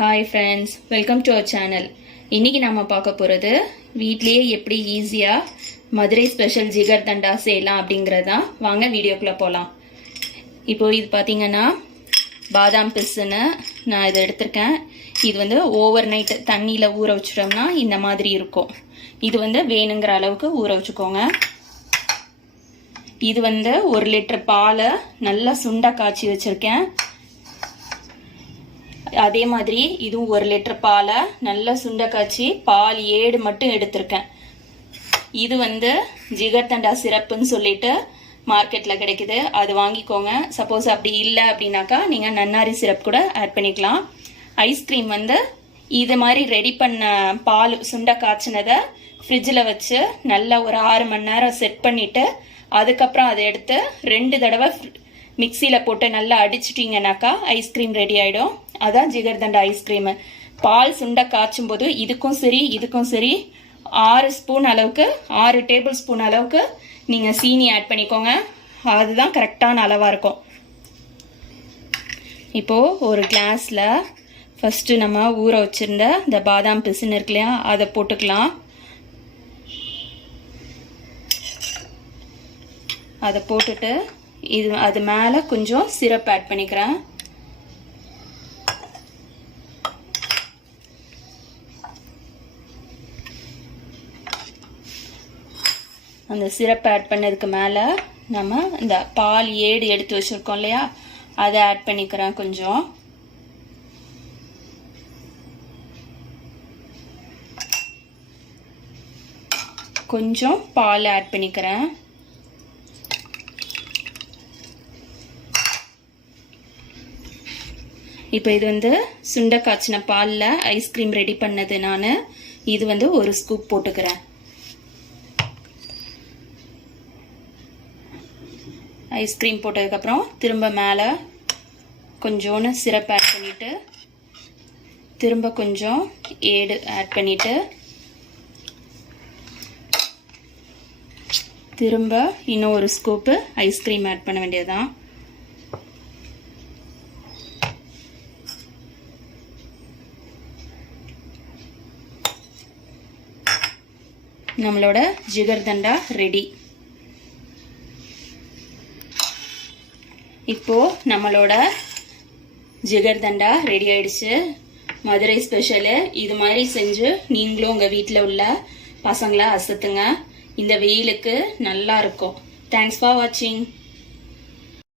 Hi friends, welcome to our channel. இன்னைக்கு நாம பார்க்க போறது வீட்லயே எப்படி ஈஸியா மதுரை ஸ்பெஷல் ஜிகர்தண்டா செய்யலாம் அப்படிங்கறத வாங்க வீடியோக்குள்ள போலாம். இப்போ இது பாத்தீங்கன்னா பாதாம் பிஸ்னு நான் இத எடுத்துர்க்கேன். இது வந்து ஓவர் நைட் தண்ணில ஊற வச்சிட்டோம்னா இந்த மாதிரி இருக்கும். இது வந்து வேணுங்கிற அளவுக்கு ஊற வச்சுக்கோங்க. இது வந்து 1 லிட்டர் பாலை நல்லா சுண்டா காய்ச்சி வச்சிருக்கேன். அதே மாதிரி இதுவும் 1 லிட்டர் பாலை நல்லா சுண்ட காய்ச்சி பால் ஏடு மட்டும் எடுத்திருக்கேன். இது வந்து ஜிகர்தண்டா சிரப்புன்னு சொல்லிட்டு மார்க்கெட்ல கிடைக்குது, அது வாங்கிக்கோங்க. சப்போஸ் அப்படி இல்லை அப்படின்னாக்கா நீங்க நன்னாரி சிரப் கூட ஆட் பண்ணிக்கலாம். ஐஸ்கிரீம் வந்து இது மாதிரி ரெடி பண்ண பால் சுண்ட காய்ச்சினதை ஃப்ரிட்ஜில் வச்சு நல்லா ஒரு 6 மணி நேரம் செட் பண்ணிட்டு அதுக்கப்புறம் அதை எடுத்து 2 தடவை மிக்சியில் போட்டு நல்லா அடிச்சிட்டிங்கனாக்கா ஐஸ்கிரீம் ரெடி ஆகிடும். அதான் ஜிகர்தண்டா ஐஸ்கிரீமு. பால் சுண்டை காய்ச்சும் போது இதுக்கும் சரி 6 ஸ்பூன் அளவுக்கு 6 டேபிள் ஸ்பூன் அளவுக்கு நீங்கள் சீனி ஆட் பண்ணிக்கோங்க. அதுதான் கரெக்டான அளவாக இருக்கும். இப்போது ஒரு கிளாஸில் ஃபஸ்ட்டு நம்ம ஊற வச்சுருந்த இந்த பாதாம் பிசின் இருக்கு இல்லையா, அதை போட்டுக்கலாம். அதை போட்டுட்டு அது மேலே கொஞ்சம் சிரப் ஆட் பண்ணிக்கிறேன். அந்த சிரப் ஆட் பண்ணதுக்கு மேலே நம்ம இந்த பால் ஏடு எடுத்து வச்சுருக்கோம் இல்லையா, அதை ஆட் பண்ணிக்கிறேன். கொஞ்சம் பால் ஆட் பண்ணிக்கிறேன். இப்போ இது வந்து சுண்டை காய்ச்சின பாலில் ஐஸ்கிரீம் ரெடி பண்ணது நான். இது வந்து 1 ஸ்கூப் போட்டுக்கிறேன். ஐஸ்கிரீம் போட்டதுக்கப்புறம் திரும்ப மேலே கொஞ்சோன்னு சிரப் ஆட் பண்ணிவிட்டு திரும்ப கொஞ்சம் ஏடு ஆட் பண்ணிவிட்டு திரும்ப இன்னும் 1 ஸ்கூப்பு ஐஸ்கிரீம் ஆட் பண்ண வேண்டியதுதான். நம்மளோட ஜிகர்தண்டா ரெடி. இப்போ நம்மளோட ஜிகர்தண்டா ரெடி ஆயிடுச்சு. மதுரை ஸ்பெஷலு. இது மாதிரி செஞ்சு நீங்களும் உங்கள் வீட்டில் உள்ள பசங்களை அசத்துங்க. இந்த வெயிலுக்கு நல்லா இருக்கும். தேங்க்ஸ் ஃபார் வாட்சிங்.